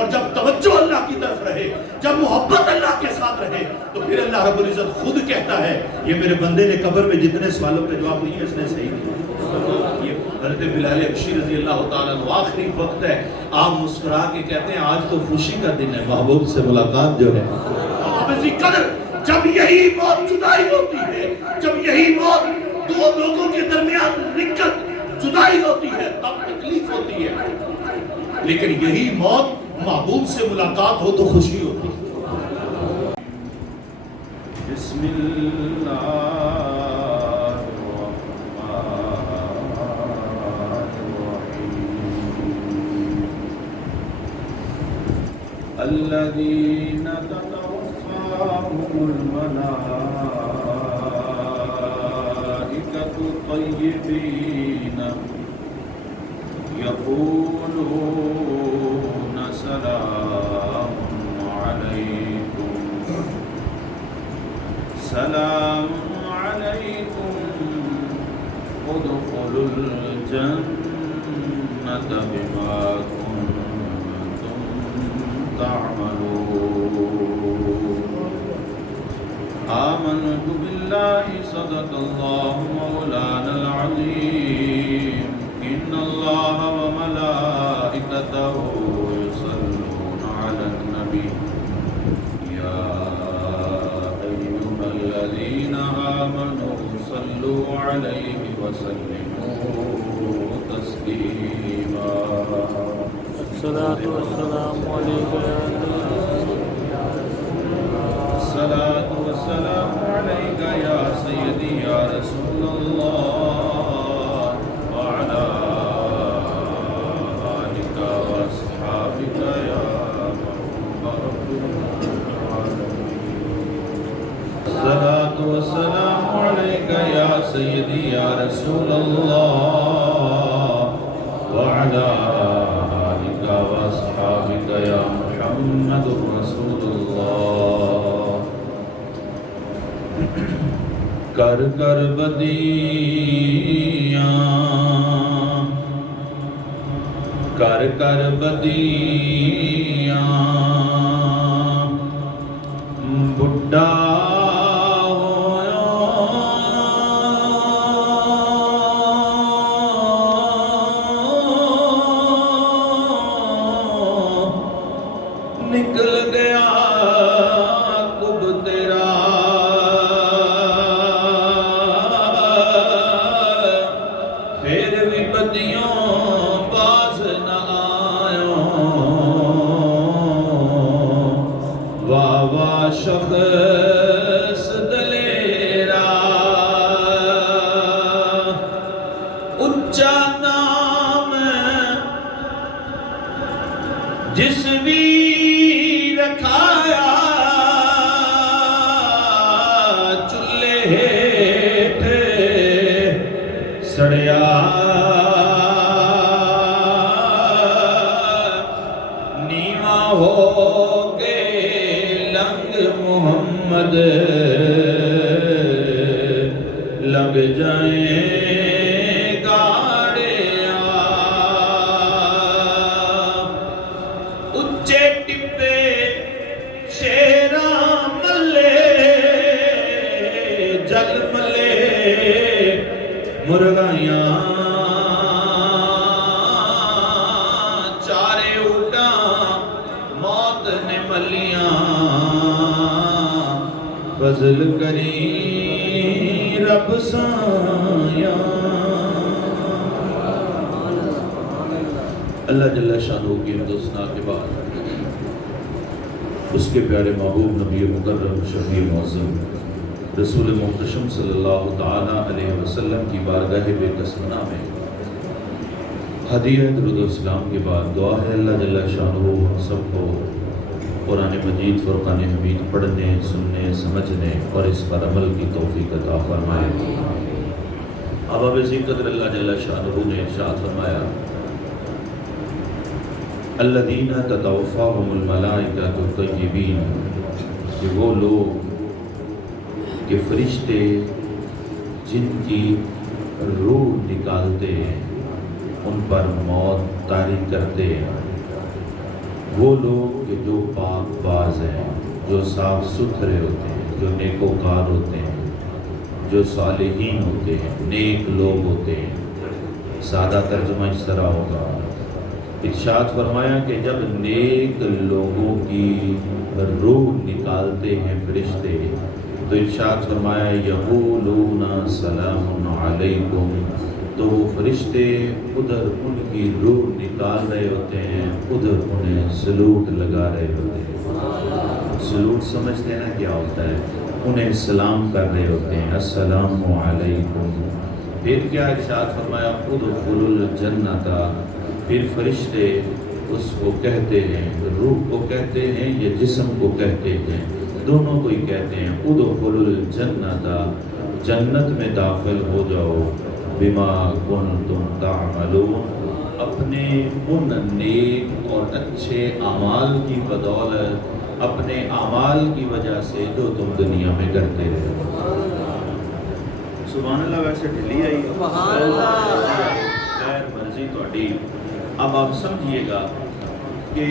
اور جب توجہ اللہ کی طرف رہے، جب محبت اللہ کے ساتھ رہے، تو پھر اللہ رب العزت خود کہتا ہے یہ میرے بندے نے قبر میں جتنے سوالوں پہ جواب دیے اس نے صحیح کیا۔ یہ حضرت بلال حبشی رضی اللہ تعالیٰ عنہ آخری وقت ہے، آپ مسکرا کے کہتے ہیں آج تو خوشی کا دن ہے، محبوب سے ملاقات جو ہے۔ اب اسی قدر جب یہی موت جدائی ہوتی ہے، جب یہی موت دو لوگوں کے درمیان رکت جدائی ہوتی ہے، تب تکلیف ہوتی ہے، لیکن یہی موت محبوب سے ملاقات ہو تو خوشی ہوتی ہے۔ بسم اللہ الذين تتوفاهم الملائكة طيبين يقولون سلام عليكم سلام عليكم ادخلوا الجنة بما كنتم تعملون آمنت بالله صدق الله مولانا العظيم إن الله وملائكته يصلون على النبي يا أيها الذين آمنوا صلوا عليه وسلموا تسليما الصلاة والسلام عليك الصلاة والسلام عليك يا سيدي يا رسول الله وعلى آلك وأصحابك يا محمد الصلاة والسلام عليك يا سيدي يا رسول الله وعلى آلك وأصحابك يا محمد رسول الله کر کر بدیاں کر کر بدیاں بڈھا نکل گیا کب تیرا پھر بھی بدیوں باز نہ آیوں واہ واہ شخص دلیرا اچا نام جس بھی رکھایا چلے ہیٹھ سڑیا نیواں ہو کے لنگ محمد لگ جائیں مرغائیاں چارے اٹھاں موت نے ملیاں فضل کری رب سایاں۔ اللہ جل شانہ کی حمد و ثنا کے بعد اس کے پیارے محبوب نبی مکرم شفیع معظم رسول محتشم صلی اللہ تعالیٰ علیہ وسلم کی بارگاہ بے کسمنا میں ہدیہ درود و اسلام کے بعد دعا ہے اللہ جل شانہ سب کو قرآن مجید فرقان حمید پڑھنے سننے سمجھنے اور اس پر عمل کی توفیق عطا فرمائے۔ اب اسی قدر اللہ جل شانہ نے ارشاد فرمایا الذین تتوفاہم الملائکۃ الطیبین، کہ وہ لوگ کہ فرشتے جن کی روح نکالتے ہیں ان پر موت طاری کرتے ہیں، وہ لوگ کہ جو پاک باز ہیں، جو صاف ستھرے ہوتے ہیں، جو نیکوکار ہوتے ہیں، جو صالحین ہوتے ہیں، نیک لوگ ہوتے ہیں۔ سادہ ترجمہ اس طرح ہوگا، ارشاد فرمایا کہ جب نیک لوگوں کی روح نکالتے ہیں فرشتے تو ارشاد فرمایا یقولون سلام علیکم، تو وہ فرشتے ادھر ان کی روح نکال رہے ہوتے ہیں، ادھر انہیں سلوٹ لگا رہے ہوتے ہیں۔ سلوٹ سمجھتے ہیں نا کیا ہوتا ہے؟ انہیں سلام کر رہے ہوتے ہیں، السلام علیکم۔ پھر کیا ارشاد فرمایا ادخلوا الجنۃ، پھر فرشتے اس کو کہتے ہیں، روح کو کہتے ہیں یا جسم کو کہتے ہیں، دونوں کو ہی کہتے ہیں ادخلوا الجنۃ، جنت میں داخل ہو جاؤ، بما کنتم تعملون، اپنے ان نیک اور اچھے اعمال کی بدولت، اپنے اعمال کی وجہ سے جو تم دنیا میں کرتے رہے۔ سبحان اللہ، ویسے ڈھلی آئی سبحان اللہ، خیر مرضی تہاڈی۔ اب آپ سمجھیے گا کہ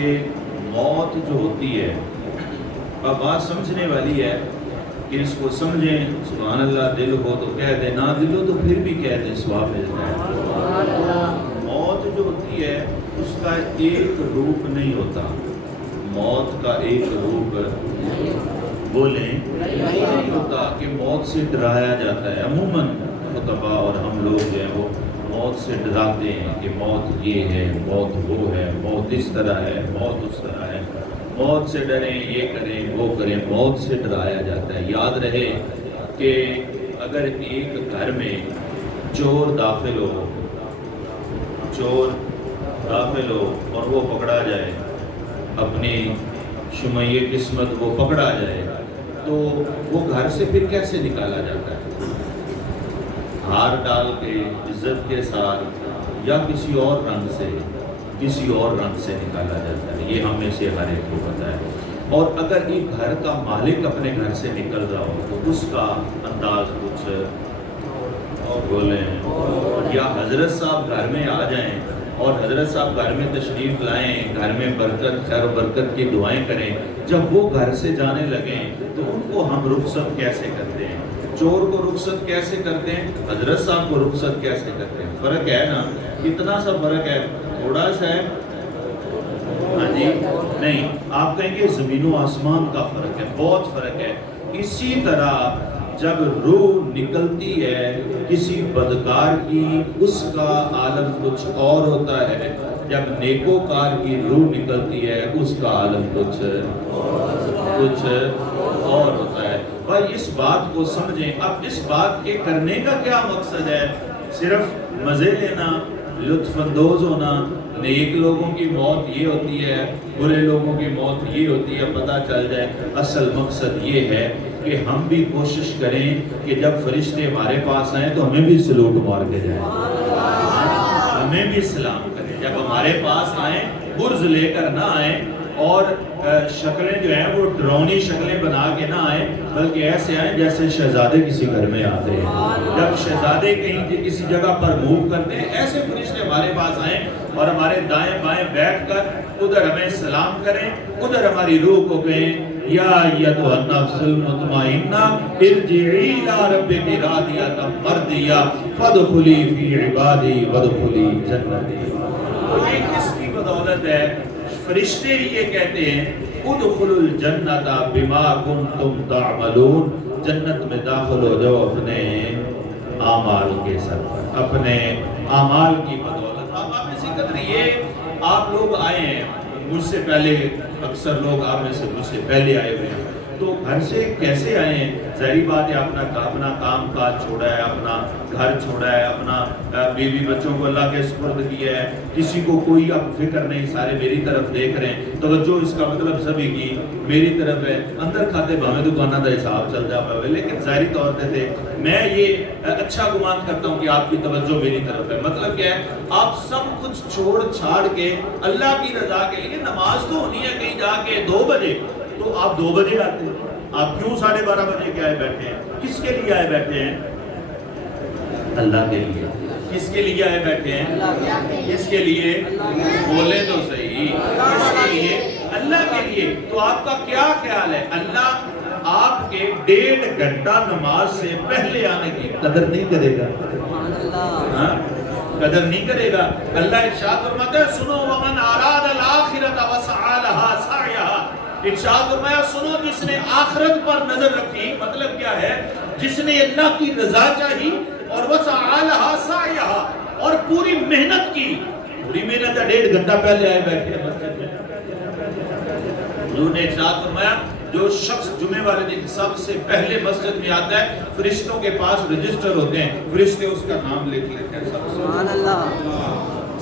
موت جو ہوتی ہے، اب بات سمجھنے والی ہے کہ اس کو سمجھیں۔ سبحان اللہ، دل ہو تو کہہ دیں، نہ دل ہو تو پھر بھی کہہ دیں، ثواب ملتا ہے۔ موت جو ہوتی ہے اس کا ایک روپ نہیں ہوتا، موت کا ایک روپ بولیں نہیں ہوتا کہ موت سے ڈرایا جاتا ہے۔ عموماً خطبہ اور ہم لوگ جو ہیں وہ موت سے ڈراتے ہیں کہ موت یہ ہے، موت وہ ہے، موت اس طرح ہے، موت اس طرح ہے، موت سے ڈریں، یہ کریں وہ کریں، موت سے ڈرایا جاتا ہے۔ یاد رہے کہ اگر ایک گھر میں چور داخل ہو، چور داخل ہو اور وہ پکڑا جائے، اپنی شمعی قسمت وہ پکڑا جائے، تو وہ گھر سے پھر کیسے نکالا جاتا ہے؟ ہار ڈال کے عزت کے ساتھ یا کسی اور رنگ سے، کسی اور رنگ سے نکالا جاتا ہے، یہ ہم میں سے ہر ایک کو پتہ ہے۔ اور اگر ایک گھر کا مالک اپنے گھر سے نکل رہا ہو تو اس کا انداز کچھ اور بولیں، یا حضرت صاحب گھر میں آ جائیں اور حضرت صاحب گھر میں تشریف لائیں، گھر میں برکت، خیر و برکت کی دعائیں کریں، جب وہ گھر سے جانے لگیں تو ان کو ہم رخصت کیسے کرتے ہیں؟ چور کو رخصت کیسے کرتے ہیں؟ حضرت صاحب کو رخصت کیسے کرتے ہیں؟ فرق ہے نا، کتنا سا فرق ہے؟ تھوڑا سا ہے؟ ہاں جی، نہیں، آپ کہیں گے زمین و آسمان کا فرق ہے، بہت فرق ہے۔ اسی طرح جب روح نکلتی ہے کسی بدکار کی، اس کا عالم کچھ اور ہوتا ہے، جب نیکوکار کی روح نکلتی ہے اس کا عالم کچھ اور ہوتا ہے۔ بھائی اس بات کو سمجھیں۔ اب اس بات کے کرنے کا کیا مقصد ہے؟ صرف مزے لینا، لطف اندوز ہونا، نیک لوگوں کی موت یہ ہوتی ہے، برے لوگوں کی موت یہ ہوتی ہے، پتہ چل جائے۔ اصل مقصد یہ ہے کہ ہم بھی کوشش کریں کہ جب فرشتے ہمارے پاس آئیں تو ہمیں بھی سلوٹ مار کے جائیں، ہمیں بھی سلام کریں۔ جب ہمارے پاس آئیں غرض لے کر نہ آئیں، اور شکلیں جو ہیں وہ ڈرونی شکلیں بنا کے نہ آئیں، بلکہ ایسے آئیں جیسے شہزادے کسی گھر میں آتے ہیں۔ جب شہزادے کہیں کسی جگہ پر موو کرتے ہیں، ایسے فرشتے ہمارے پاس آئیں اور ہمارے دائیں بائیں بیٹھ کر ادھر ہمیں سلام کریں، ادھر ہماری روح کو کہیں یا ایتھا النفس المطمئنہ ارجعی الی ربک راضیۃ مرضیہ فادخلی فی عبادی وادخلی جنتی۔ یہ کس کی بدولت ہے؟ فرشتے یہ کہتے ہیں ادخلوا الجنۃ بما کنتم تعملون، جنت میں داخل ہو جاؤ اپنے اعمال کے ساتھ، اپنے اعمال کی بدولت۔ اب آپ اسی قدر یہ آپ لوگ آئے ہیں مجھ سے پہلے، اکثر لوگ آپ میں سے مجھ سے پہلے آئے ہوئے ہیں، تو گھر سے کیسے آئے ہیں؟ ظاہری بات ہے اپنا کام کاج چھوڑا ہے، اپنا گھر چھوڑا ہے، اپنا بیوی بچوں کو اللہ کے سپرد کیا ہے، کسی کو کوئی اب فکر نہیں، سارے میری طرف دیکھ رہے ہیں، توجہ اس کا مطلب سبھی کی میری طرف ہے۔ اندر کھاتے بھاویں دکانہ دا حساب چل جا پاوے، لیکن ظاہری طور پہ تھے میں یہ اچھا گمان کرتا ہوں کہ آپ کی توجہ میری طرف ہے۔ مطلب کیا ہے؟ آپ سب کچھ چھوڑ چھاڑ کے اللہ کی رضا کے لیے، نماز تو ہونی ہے کہیں جا کے 2 بجے، تو آپ 2 بجے آتے ہیں، آپ کیوں 12:30 بجے کے آئے بیٹھے ہیں؟ کس کے لیے آئے بیٹھے ہیں؟ اللہ کے لیے۔ کس کے لیے آئے بیٹھے ہیں؟ کس کے لیے؟ بولے تو صحیح، کس کے لیے؟ اللہ کے لیے۔ تو آپ کا کیا خیال ہے اللہ آپ کے 1.5 گھنٹہ نماز سے پہلے آنے کی قدر نہیں کرے گا؟ قدر نہیں کرے گا؟ اللہ ارشاد فرماتا ہے سنو ومن اراد الاخرۃ وسعى لها سعيها، ارشاد فرمایا سنو جس نے آخرت پر نظر رکھی، مطلب کیا ہے؟ جس نے اللہ کی رضا چاہی اور وسعى لها سعيها اور پوری محنت کی، پوری محنت ہے 1.5 گھنٹہ پہلے آئے بیٹھے ہیں مسجد میں۔ حضور نے ارشاد فرمایا جو شخص جمعے والے دن سب سے پہلے مسجد میں آتا ہے فرشتوں کے پاس رجسٹر ہوتے ہیں، فرشتے اس کا نام لکھ لیتے ہیں۔ سبحان اللہ،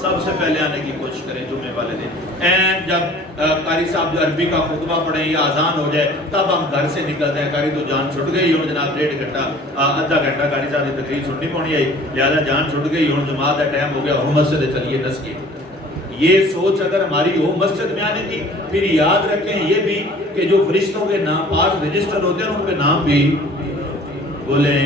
سب سے پہلے آنے کی کوشش کریں جمعے والے دن۔ اینڈ جب قاری صاحب جو عربی کا خطبہ پڑھیں یا اذان ہو جائے تب ہم گھر سے نکلتے ہیں، قاری تو جان چھٹ گئی ہوں جناب 1.5 گھنٹہ آدھا گھنٹہ قاری صاحب کی تقریر سننی پڑنی ہے، لہذا جان چھٹ گئی ہوں جماعت کا ٹائم ہو گیا ہو مسجد چلیے نس کے۔ یہ سوچ اگر ہماری ہو مسجد میں آنے کی، پھر یاد رکھیں یہ بھی کہ جو فرشتوں کے نام پاس رجسٹر ہوتے ہیں ان کے نام بھی بولیں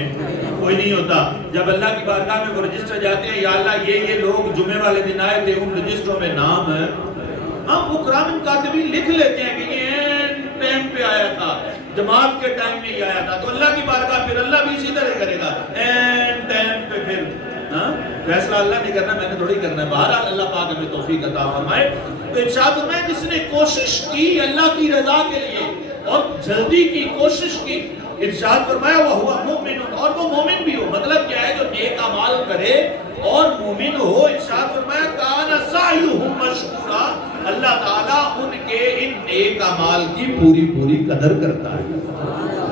کوئی نہیں ہوتا۔ جب اللہ کی بارگاہ میں وہ رجسٹر جاتے ہیں یا اللہ یہ لوگ جمعے والے دن آئے تھے، ان رجسٹروں میں نام ہے، ہم وہ کرام کاتبین لکھ لیتے ہیں کہ یہ ٹائم پہ آیا تھا، جماعت کے ٹائم میں ہی آیا تھا، تو اللہ کی بارگاہ پھر اللہ بھی اسی طرح کرے گا این ٹائم پہ۔ پھر فیصلہ اللہ نہیں کرنا، میں نے تھوڑی کرنا ہے، بہرحال اللہ پاک ہمیں توفیق عطا فرمائے۔ تو ارشاد فرمایا جس نے کوشش کی اللہ کی رضا کے لیے اور جلدی کی کوشش کی، ارشاد فرمایا وہ ہوا مومن، اور وہ مومن بھی ہو، مطلب کیا ہے جو نیک اعمال کرے اور مومن ہو، ارشاد فرمایا کان سعیہم مشکورا، اللہ تعالیٰ ان کے ان نیک اعمال کی پوری قدر کرتا ہے۔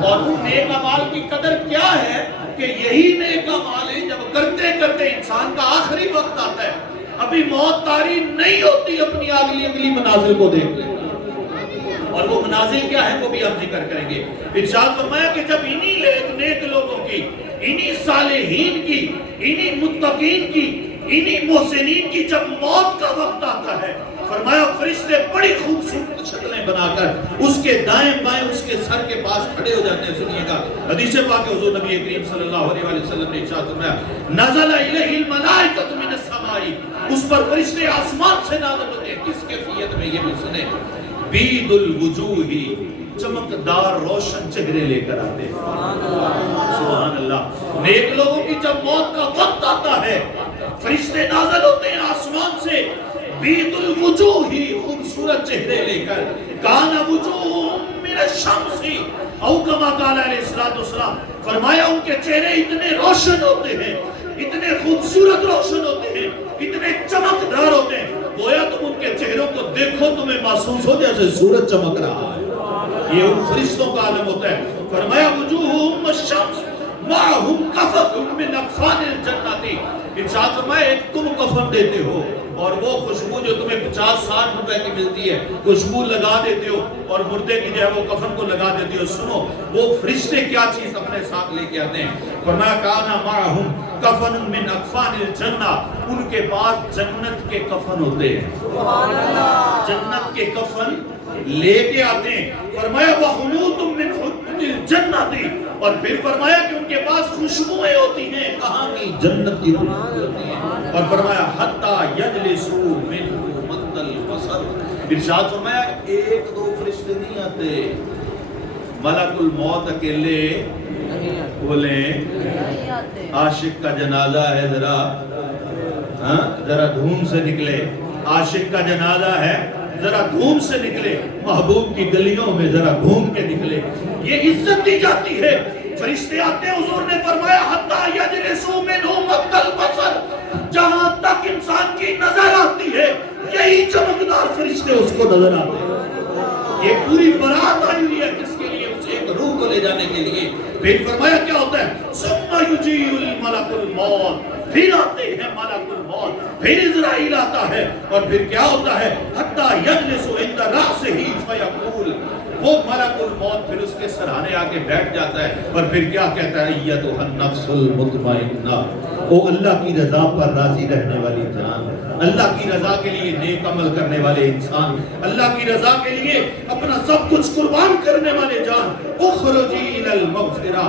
اور وہ نیک اعمال کی قدر کیا ہے کہ یہی نیک اعمال ہے جب کرتے کرتے انسان کا آخری وقت آتا ہے، ابھی موت طاری نہیں ہوتی، اپنی اگلی منازل کو دیکھ لیں، اور وہ منازل کیا ہے وہ بھی ہم ذکر کریں گے۔ ارشاد فرمایا کہ جب انہی نیک لوگوں کی، انہی صالحین کی، انہی متقین کی، انہی محسنین کی جب موت کا وقت آتا ہے، فرمایا فرشتے بڑی خوبصورت شکلیں بنا کر اس کے دائیں بائیں اس کے سر کے پاس کھڑے ہو جاتے ہیں۔ سنیے گا حدیث پاک حضور نبی کریم صلی اللہ علیہ وسلم نے ارشاد فرمایا نزل الیہ الملائکۃ من السماء، اس پر فرشتے آسمان سے نازل ہوتے ہیں، کس کیفیت میں یہ بھی سنیں، بید الوجوہ، چمکدار روشن چہرے لے کر آتے ہیں۔ سبحان اللہ۔ نیک لوگوں کی جب موت کا وقت آتا ہے فرشتے نازل ہوتے ہیں آسمان سے، بید الوجوہ، خوبصورت چہرے لے کر، کان وجوہ من الشمس، او کما قال علیہ الصلوۃ والسلام، فرمایا ان کے چہرے اتنے روشن ہوتے ہیں، اتنے خوبصورت روشن ہوتے ہیں، اتنے چمکدار ہوتے ہیں، گویا تم ان کے چہروں کو دیکھو تمہیں محسوس ہو جیسے سورج چمک رہا ہے۔ یہ ان فرشتوں کا عالم ہوتا ہے۔ فرمایا وجوہہم الشمس معہم کفن من اکفان الجنت، ارشاد فرمایا ایک تم کفن دیتے ہو اور وہ خوشبو جو تمہیں 50-60 روپے کی ملتی ہے خوشبو لگا دیتے ہو اور مردے کی جو ہے وہ کفن کو لگا دیتے ہو۔ سنو وہ فرشتے کیا چیز اپنے ساتھ لے کے آتے ہیں، فرمایا کانا معہم کفن من اکفان الجنہ، ان کے پاس جنت کے کفن ہوتے ہیں، جنت کے کفن لے کے آتے ہیں۔ فرمایا وَخُنُوتٌ مِّنْ حُدْنِ الْجَنَّةِ، اور پھر فرمایا کہ ان کے پاس خوشبوئیں ہوتی ہیں، کہاں کی؟ جنت کی خوشبوئیں ہوتی ہیں۔ اور فرمایا حَتَّى يَجْلِسُوا مِنْهُ مَدَّ الْبَصَرِ، ارشاد فرمایا ایک دو فرشتے نہیں آتے، ملک الموت اکیلے بولیں عاشق کا جنازہ ہے، ذرا دھوم سے نکلے، عاشق کا جنازہ ہے ذرا گھوم سے نکلے، محبوب کی گلیوں میں ذرا گھوم کے نکلے، یہ عزت دی جاتی ہے۔ فرشتے آتے ہیں، حضور نے فرمایا حتی یجلسوا منہ مد البصر، جہاں تک انسان کی نظر آتی ہے یہی چمکدار فرشتے اس کو نظر آتے ہیں۔ یہ پوری برات آئی ہوئی ہے کس کے لیے؟ اس ایک روح کو لے جانے کے لیے۔ پھر فرمایا کیا ہوتا ہے؟ ثم یجیء الملک الموت، پھر آتے ہیں ملک الموت، پھر اسرائیل آتا ہے، اور پھر کیا ہوتا ہے؟ حتی یجلس عند رأسہ فیقول، وہ ملک الموت پھر اس کے سرہانے آ کے بیٹھ جاتا ہے اور پھر کیا کہتا ہے؟ ایتھا النفس المطمئنہ، او اللہ کی رضا پر راضی رہنے والی جان، اللہ کی رضا کے لیے نیک عمل کرنے والے انسان، اللہ کی رضا کے لیے اپنا سب کچھ قربان کرنے والے جان، اخرجی الی المغفرہ،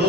2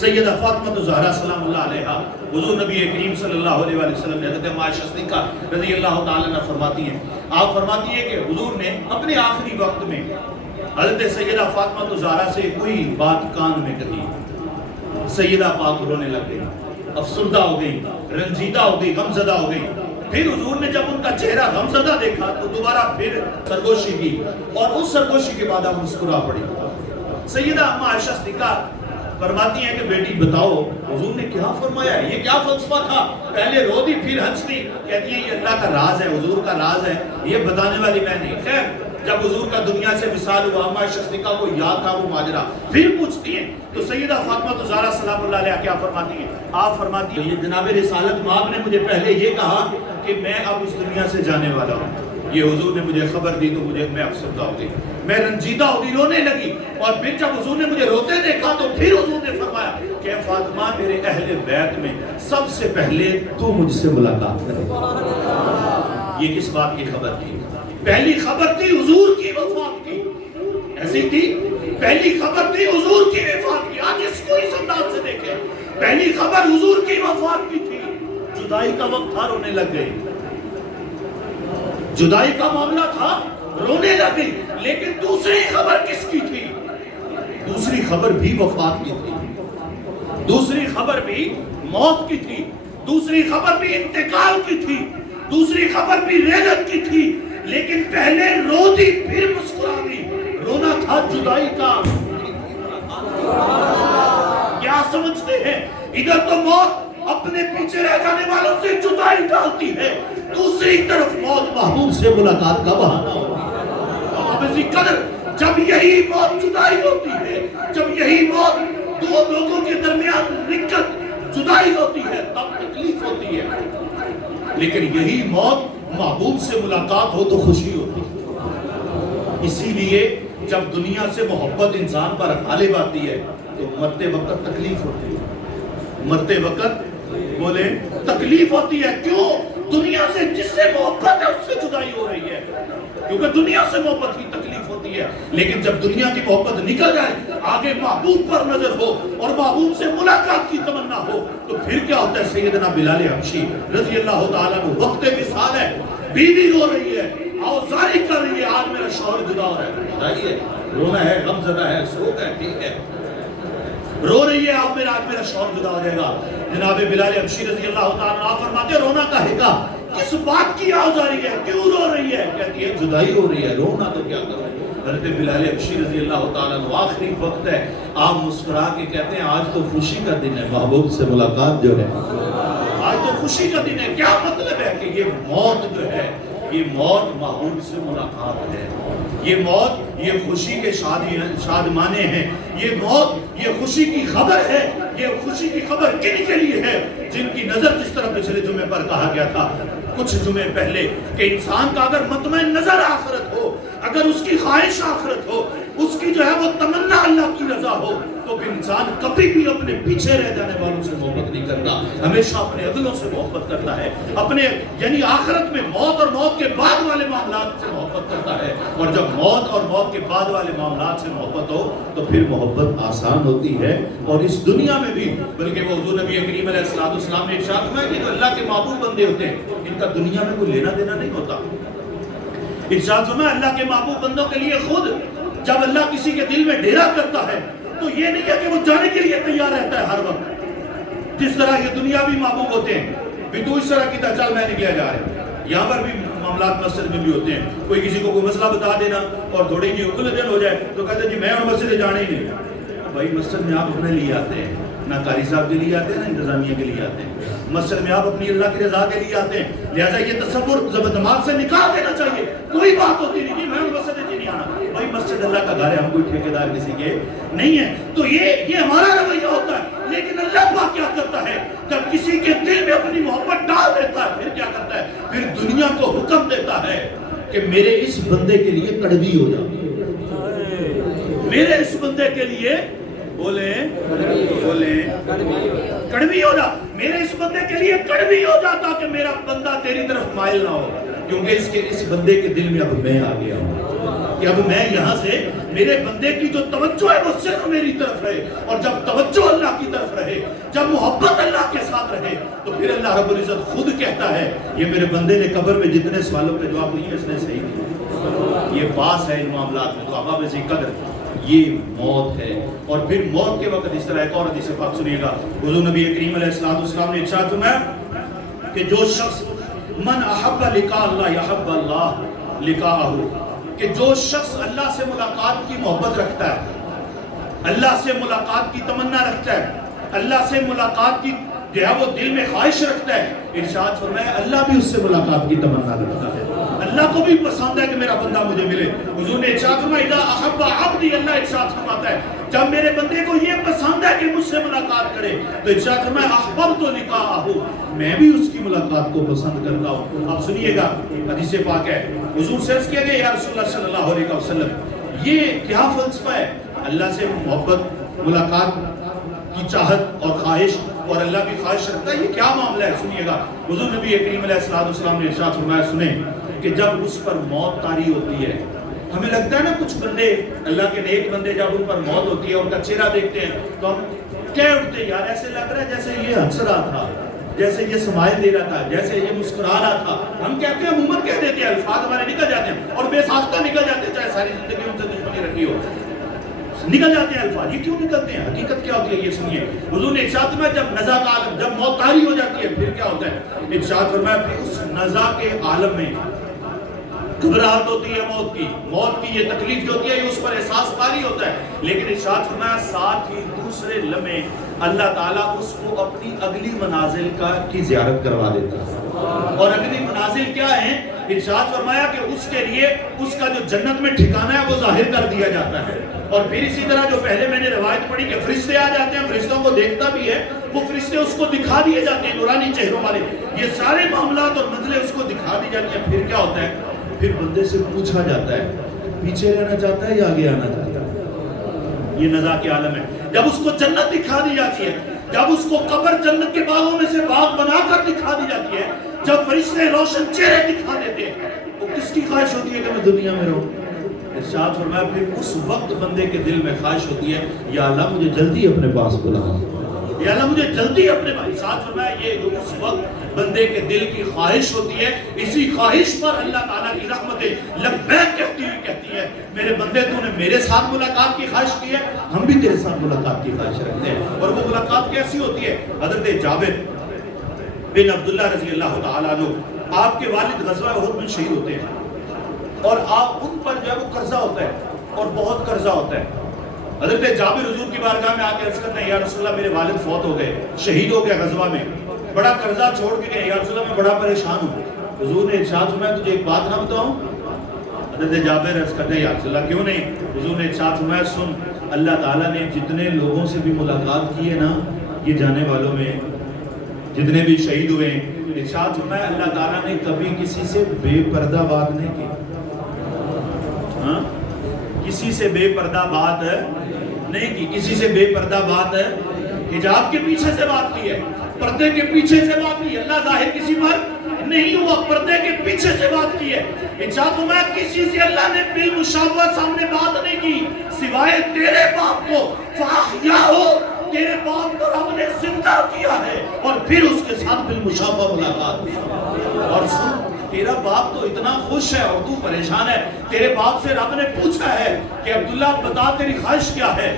سیدہ فاطمہ زہرا سلام اللہ علیہا حضور نبی کریم صلی اللہ علیہ وآلہ وسلم نے حضرت عائشہ صدیقہ رضی اللہ تعالیٰ عنہ فرماتی ہیں، آپ فرماتی ہیں کہ حضور نے اپنے آخری وقت میں حضرت سیدہ فاطمہ زہرا سے کوئی بات کان میں کہی، سیدہ پاک رونے لگ گئی، افسردہ ہو گئی، رنجیدہ ہو گئی، غمزدہ ہو گئی۔ پھر حضور نے جب ان کا چہرہ غمزدہ دیکھا تو دوبارہ پھر سرگوشی کی، اور اس سرگوشی کے بعد آپ مسکرا پڑی۔ سیدہ اما عائشہ صدیقہ فرماتی ہیں کہ بیٹی بتاؤ حضور نے کیا فرمایا ہے، یہ کیا فلسفہ تھا؟ پہلے رو دی پھر ہنس دی۔ کہتی ہیں یہ اللہ کا راز ہے، حضور کا راز ہے، یہ بتانے والی میں نہیں۔ خیر جب حضور کا دنیا سے وصال ہوا، اما عائشہ صدیقہ کو یاد تھا وہ ماجرا، پھر پوچھتی ہیں تو سیدہ فاطمہ زہرا سلام اللہ علیہا کیا فرماتی ہیں؟ آپ فرماتی ہیں یہ جناب رسالت مآب نے مجھے پہلے یہ کہا کہ میں اب اس دنیا سے جانے والا ہوں، یہ حضور نے مجھے خبر دی تو میں افسردہ ہو گئی، میں رنجیدہ ہو گئی، رونے لگی۔ اور پھر جب حضور نے مجھے روتے دیکھا تو پھر حضور نے فرمایا کہ فاطمہ میرے اہل بیت میں سب سے پہلے تو مجھ سے ملاقات کرے۔ یہ کس بات کی خبر تھی؟ پہلی خبر تھی حضور کی وفات کی، ایسی تھی پہلی خبر تھی حضور کی وفات کی۔ آج اس کو اس انداز سے دیکھیں، پہلی خبر حضور کی وفات کی تھی، جدائی کا وقت تھا رونے لگ گئی، جدائی کا معاملہ تھا رونے لگ گئی۔ لیکن دوسری خبر کس کی تھی؟ دوسری خبر بھی وفات کی تھی، دوسری خبر بھی موت کی تھی، دوسری خبر بھی انتقال کی تھی، دوسری خبر بھی رحلت کی تھی۔ لیکن پہلے رو دی پھر مسکرا دی، رونا تھا جدائی کا۔ کیا سمجھتے ہیں؟ ادھر تو موت اپنے پیچھے رہ جانے والوں سے جدائی ڈالتی ہے، دوسری طرف موت محبوب سے ملاقات کا بہانہ ہوتی ہے۔ اب اسی قدر جب یہی موت جدائی ہوتی ہے، جب یہی موت دو لوگوں کے درمیان رکت جدائی ہوتی ہے، تب تکلیف ہوتی ہے۔ لیکن یہی موت محبوب سے ملاقات ہو تو خوشی ہوتی ہے۔ اسی لیے جب دنیا سے محبت انسان پر غالب آتی ہے تو مرتے وقت تکلیف ہوتی ہے، مرتے وقت بولے تکلیف ہوتی ہے۔ کیوں؟ دنیا سے جس سے محبت ہے اس سے جدائی ہو رہی ہے، کیونکہ دنیا سے محبت کی تکلیف ہوتی ہے۔ لیکن جب دنیا کی محبت نکل جائے، آگے محبوب پر نظر ہو اور محبوب سے ملاقات کی تمنا ہو تو پھر کیا ہوتا ہے؟ سیدنا بلال حبشی رضی اللہ تعالیٰ عنہ وقت وصال ہے، بیوی رو رہی ہے، آوازاری کر رہی ہے، آج میرا شوہر جدا ہو رہا ہے، جدائی ہے، رونا ہے، غمزدہ ہے، سوگ ہے، ٹھیک ہے، رو رہی ہے، آج میرا شوہر جدا ہو جائے گا۔ جناب بلال حبشی رضی اللہ تعالیٰ عنہ فرماتے ہیں رونا کا حقہ کس بات کی آوازاری ہے، کیوں رو رہی ہے؟ کہتی ہے جدائی ہو رہی ہے، رونا تو کیا کروں۔ حضرت بلال حبشی رضی اللہ تعالیٰ عنہ آخری وقت ہے، آپ مسکرا کے کہتے ہیں آج تو خوشی کا دن ہے، محبوب سے ملاقات جو ہے آج تو خوشی کا دن ہے۔ کیا مطلب ہے کہ یہ موت جو ہے، یہ موت محبوب سے ملاقات ہے، یہ موت یہ خوشی کے شادمانے ہیں، یہ موت یہ خوشی کی خبر ہے۔ یہ خوشی کی خبر کن کے لیے ہے؟ جن کی نظر جس طرح پچھلے جمعے پر کہا گیا تھا کچھ جمعے پہلے کہ انسان کا اگر مطمئن نظر آخرت ہو، اگر اس کی خواہش آخرت ہو، اس کی جو ہے وہ تمنا اللہ کی رضا ہو، تو پھر انسان کبھی بھی اپنے پیچھے رہ جانے والوں سے محبت نہیں کرتا، ہمیشہ اپنے اگلوں سے محبت کرتا ہے، اپنے یعنی آخرت میں موت اور موت کے بعد والے معاملات سے محبت کرتا ہے۔ اور جب موت اور موت کے بعد والے معاملات سے محبت ہو تو پھر محبت آسان ہوتی ہے، اور اس دنیا میں بھی بلکہ وہ حضور نبی کریم علیہ السلام نے ارشاد فرمایا کہ جو اللہ کے محبوب بندے ہوتے ہیں ان کا دنیا میں کوئی لینا دینا نہیں ہوتا۔ ارشاد فرمایا اللہ کے محبوب بندوں کے لیے خود جب اللہ کسی کے دل میں ڈیرا کرتا ہے تو یہ نہیں ہے کہ وہ جانے کے لیے تیار رہتا ہے ہر وقت، جس طرح یہ دنیاوی محبوب ہوتے ہیں بھی تو اس طرح کی تا چل میں نکلیا جا رہا ہے۔ یہاں پر بھی معاملات مسجد میں بھی ہوتے ہیں، کوئی کسی کو کوئی مسئلہ بتا دینا اور تھوڑی جی الجھن ہو جائے تو کہتے ہیں جی میں اور مسجد جانے ہی نہیں۔ بھائی مسجد میں آپ اپنے لیے آتے ہیں، نہ قاری صاحب کے لیے آتے ہیں نہ انتظامیہ کے لیے آتے ہیں، مسجد میں آپ اپنی اللہ کی رضا کے لیے آتے ہیں، لہٰذا یہ تصور دماغ سے نکال دینا چاہیے۔ کوئی بات ہوتی نہیں میں مسجد نہیں آنا، بھائی مسجد اللہ کا گھر ہے، ہم کوئی ٹھیکیدار کسی کے نہیں ہے، تو یہ ہمارا رویہ ہوتا ہے۔ لیکن اللہ پاک کیا کرتا ہے؟ جب کسی کے دل میں اپنی محبت ڈال دیتا ہے پھر کیا کرتا ہے؟ پھر دنیا کو حکم دیتا ہے کہ میرے اس بندے کے لیے کڑوی ہو جا، میرے اس بندے کے لیے بولیں کڑوی ہو جا، میرے اس بندے کے لیے کڑوی ہو جا تاکہ میرا بندہ تیری طرف مائل نہ ہو، کیونکہ اس بندے کے دل میں اب میں آ گیا ہوں۔ کہ اب میں یہاں سے میرے بندے کی جو توجہ ہے وہ صرف میری طرف رہے، اور جب توجہ اللہ کی طرف رہے، جب محبت اللہ کے ساتھ رہے، تو پھر اللہ رب العزت خود کہتا ہے یہ میرے بندے نے قبر میں جتنے سوالوں کے جواب دیے اس نے صحیح کیا۔ یہ باس ہے ان معاملات میں، تو اباب ذی قدر یہ موت ہے۔ اور پھر موت کے وقت اس طرح ایک اور حدیث پاک سنیے گا، حضور نبی کریم علیہ السلام نے ارشاد فرمایا کہ جو شخص من احب لقاء اللہ یحب اللہ لقاءہ، کہ جو شخص اللہ سے ملاقات کی محبت رکھتا ہے، اللہ سے ملاقات کی تمنا رکھتا ہے، اللہ سے ملاقات کی جو ہے وہ دل میں خواہش رکھتا ہے، ارشاد فرمایا اللہ بھی اس سے ملاقات کی تمنا رکھتا ہے، اللہ کو بھی پسند ہے کہ میرا بندہ مجھے ملے۔ حضور نے ارشاد فرمایا اذا احب عبدی، اللہ ارشاد فرماتا ہے جب میرے بندے کو یہ پسند ہے کہ مجھ سے ملاقات کرے تو ارشاد فرمایا احببت لقاءہ، میں بھی اس کی ملاقات کو پسند کرتا ہوں۔ اب سنیے گا حدیث پاک ہے، حضور سے عرض کیا گیا یا رسول اللہ صلی اللہ علیہ وسلم یہ کیا فلسفہ ہے؟ اللہ سے محبت، ملاقات کی چاہت اور خواہش، اور اللہ بھی خواہش رکھتا ہے، یہ کیا معاملہ ہے؟ سنیے گا حضور نبی کریم علیہ السلام نے ارشاد فرمایا سنیں کہ جب اس پر موت طاری ہوتی ہے، ہمیں لگتا ہے نا کچھ بندے اللہ کے نیک بندے جب ان پر موت ہوتی ہے ان کا چہرہ دیکھتے ہیں تو ہم کہہ اٹھتے ہیں یار ایسے لگ رہا ہے جیسے یہ ہنس رہا تھا، جیسے یہ سمائل دے رہا تھا، جیسے یہ مسکرا رہا تھا۔ ہم کہتے ہیں عموماً کہہ دیتے ہیں، الفاظ ہمارے نکل جاتے ہیں اور بے ساختہ نکل جاتے ہیں، چاہے ساری زندگی ان سے دشمنی رکھی ہو، نکل جاتے ہیں الفاظ۔ یہ کیوں نکلتے ہیں؟ حقیقت کیا ہوتی ہے یہ سنیے۔ حضور نے ارشاد فرمایا جب نزا کا عالم، جب موت طاری ہو جاتی ہے پھر کیا ہوتا ہے؟ ارشاد فرمایا پھر اس نزا کے عالم میں گھبراہٹ ہوتی ہے موت کی یہ تکلیف جو ہوتی ہے یہ اس پر احساس طاری ہوتا ہے، لیکن ارشاد فرمایا ساتھ ہی دوسرے لمحے اللہ تعالیٰ اس کو اپنی اگلی منازل کی زیارت کروا دیتا ہے۔ اور اگلی منازل کیا ہیں؟ ارشاد فرمایا کہ اس کے لیے اس کا جو جنت میں ٹھکانہ ہے وہ ظاہر کر دیا جاتا ہے۔ اور پھر اسی طرح جو پہلے میں نے روایت پڑھی کہ فرشتے آ جاتے ہیں، فرشتوں کو دیکھتا بھی ہے، وہ فرشتے اس کو دکھا دیے جاتے ہیں نورانی چہروں والے، یہ سارے معاملات اور منزلیں اس کو دکھا دی جاتی ہیں۔ پھر کیا ہوتا ہے؟ پھر بندے سے پوچھا جاتا ہے پیچھے رہنا چاہتا ہے یا آگے آنا چاہتا ہے۔ یہ نزا کے عالم ہے۔ جب اس کو جنت دکھا دی جاتی ہے، جب اس کو قبر جنت کے باغوں میں سے باغ بنا کر دکھا دی جاتی ہے، جب فرشتے روشن چہرے دکھا دیتے ہیں، وہ کس کی خواہش ہوتی ہے کہ میں دنیا میں رہوں؟ ارشاد فرمایا پھر اس وقت بندے کے دل میں خواہش ہوتی ہے یا اللہ مجھے جلدی اپنے پاس بلا، یا اللہ مجھے جلدی اپنے پاس۔ ارشاد فرمایا یہ جو اس وقت بندے کے دل کی خواہش ہوتی ہے، اسی خواہش پر اللہ تعالیٰ کی رحمتیں لبیک کہتی ہوئی کہتی ہے میرے بندے تو نے میرے ساتھ ملاقات کی خواہش کی ہے، ہم بھی تیرے ساتھ ملاقات کی خواہش رکھتے ہیں۔ اور وہ ملاقات کیسی ہوتی ہے؟ حضرت جابر بن عبداللہ رضی اللہ تعالیٰ عنہ، آپ کے والد غزوہ احد میں شہید ہوتے ہیں اور آپ ان پر جو ہے وہ قرضہ ہوتا ہے اور بہت قرضہ ہوتا ہے۔ حضرت جابر حضور کی بارگاہ میں آ کے عرض کرتے ہیں یا رسول اللہ میرے والد فوت ہو گئے، شہید ہو گئے غزوہ میں، بڑا قرضہ چھوڑ کے گئے، یا رسول اللہ میں بڑا پریشان ہوں۔ حضور نے ارشاد فرمایا تجھے ایک بات نہ بتاؤں؟ حضرت جابر عرض کرتے ہیں یا رسول اللہ کیوں نہیں؟ حضور نے ارشاد فرمایا سن، اللہ تعالیٰ نے جتنے لوگوں سے بھی ملاقات کی ہے نا یہ جانے والوں میں جتنے بھی شہید ہوئے ہیں، ارشاد فرمایا اللہ تعالیٰ نے کبھی کسی سے بے پردہ بات نہیں کی، ہاں کسی سے بے پردہ بات نہیں کی، کسی سے بے پردہ بات حجاب کے پیچھے سے بات کی ہے، پردے کے پیچھے سے بات کی ہے۔ اللہ ظاہر کسی پر نہیں ہوا، پردے کے پیچھے سے بات کی ہے۔ ارشاد فرمایا کسی سے اللہ نے بالمشابہ سامنے بات نہیں کی سوائے تیرے باپ کو، فَأَحْيَاهُ، تیرے باپ کو رب نے زندہ کیا ہے اور پھر اس کے ساتھ بالمشابہ ملاقات کی۔ اور سن تیرا باپ تو اتنا خوش ہے اور تو پریشان ہے، تیرے باپ سے رب نے پوچھا ہے کہ عبداللہ بتا تیری خواہش کیا ہے،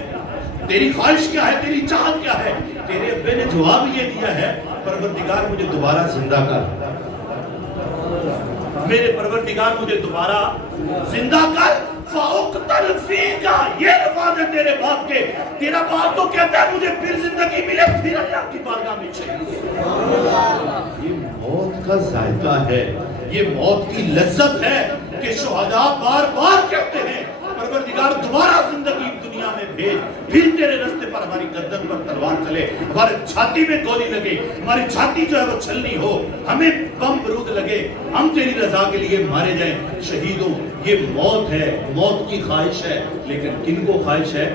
تیری خواہش کیا ہے، تیری چاہت کیا ہے؟ تیرے ابے نے جواب یہ دیا ہے پروردگار مجھے دوبارہ زندہ کر، میرے پروردگار مجھے دوبارہ زندہ کر، فَأُقْتَلْ فِيكَ، یہ الفاظ ہے تیرے باپ کے۔ تیرا باپ تو کہتا ہے مجھے پھر زندگی ملے، پھر اللہ کی بارگاہ میں چاہیے۔ یہ موت کا ذائقہ ہے، یہ موت کی لذت ہے کہ شہداء بار بار کہتے ہیں پروردگار دوبارہ زندگی دنیا میں بھیج، پھر تیرے رستے پر ہماری گردن پر تلوار چلے، ہمارے چھاتی میں گولی لگے، ہماری چھاتی جو ہے وہ چھلنی ہو، ہمیں بم برود لگے، ہم تیری رضا کے لیے مارے جائیں۔ شہیدوں یہ موت ہے، موت کی خواہش ہے، لیکن کن کو خواہش ہے؟